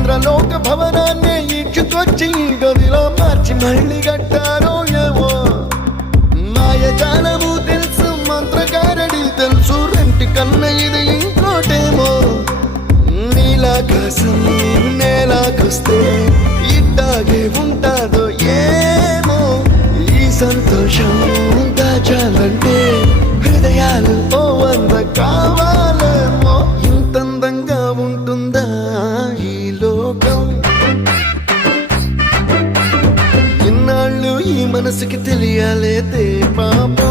ఇంద్రలోక భవనాన్ని ఈడ్చుకొచ్చి గదిలో మార్చి మళ్ళీ కట్టారో ఏమో మాయజాలము తెలుసు మంత్రగారడి తెలుసు రెంటి కన్న ఇది ఇంకోటేమో నీలాకాశం నేలాకొస్తే ఇట్టాగే ఉంటాదో ఏమో ఈ సంతోషం దాచాలంటే హృదయాలు ఓ వంద కావాలేమో ఇంతందంగా ఉంటుందా ఈ లోకం ఇన్నాళ్ళు ఈ మనసుకి తెలియాలేదే పాపం